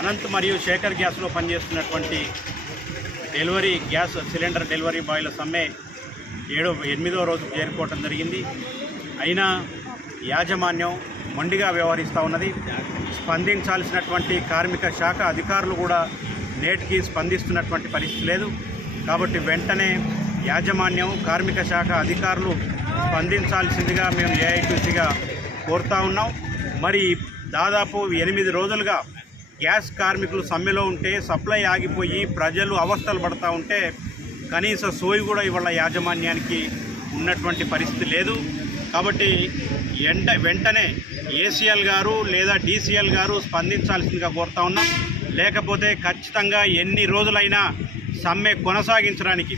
అనంత్ మరియు శేఖర్ గ్యాస్లో పనిచేస్తున్నటువంటి డెలివరీ గ్యాస్ సిలిండర్ డెలివరీ బాయ్ల సమ్మె ఏడో ఎనిమిదో రోజు చేరుకోవటం జరిగింది. అయినా యాజమాన్యం మొండిగా వ్యవహరిస్తూ ఉన్నది. స్పందించాల్సినటువంటి కార్మిక శాఖ అధికారులు కూడా నేటికి స్పందిస్తున్నటువంటి పరిస్థితి లేదు. కాబట్టి వెంటనే యాజమాన్యం కార్మిక శాఖ అధికారులు స్పందించాల్సిందిగా మేము ఏఐటీసీగా కోరుతా ఉన్నాం. మరి దాదాపు ఎనిమిది రోజులుగా గ్యాస్ కార్మికులు సమ్మెలో ఉంటే సప్లై ఆగిపోయి ప్రజలు అవస్థలు పడతా ఉంటే కనీస సోయి కూడా ఇవాళ యాజమాన్యానికి ఉన్నటువంటి పరిస్థితి లేదు. కాబట్టి ఎంట వెంటనే ఏసీఎల్ గారు లేదా డీసీఎల్ గారు స్పందించాల్సిందిగా కోరుతా ఉన్నాం. లేకపోతే ఖచ్చితంగా ఎన్ని రోజులైనా సమ్మె కొనసాగించడానికి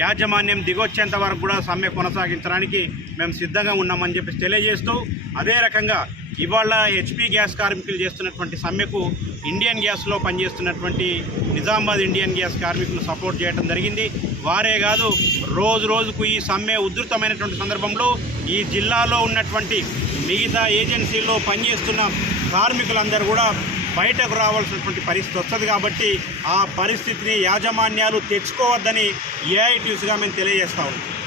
యాజమాన్యం దిగొచ్చేంత వరకు కూడా సమ్మె కొనసాగించడానికి మేము సిద్ధంగా ఉన్నామని చెప్పి తెలియజేస్తూ అదే రకంగా ఇవాళ హెచ్పి గ్యాస్ కార్మికులు చేస్తున్నటువంటి సమ్మెకు ఇండియన్ గ్యాస్లో పనిచేస్తున్నటువంటి నిజామాబాద్ ఇండియన్ గ్యాస్ కార్మికులు సపోర్ట్ చేయడం జరిగింది. వారే కాదు రోజు రోజుకు ఈ సమ్మె ఉధృతమైనటువంటి సందర్భంలో ఈ జిల్లాలో ఉన్నటువంటి మిగతా ఏజెన్సీల్లో పనిచేస్తున్న కార్మికులందరూ కూడా బయటకు రావాల్సినటువంటి పరిస్థితి వస్తుంది కాబట్టి ఆ పరిస్థితిని యాజమాన్యాలు తెచ్చుకోవద్దని ఏఐటీసీగా మేము తెలియజేస్తా ఉన్నాం.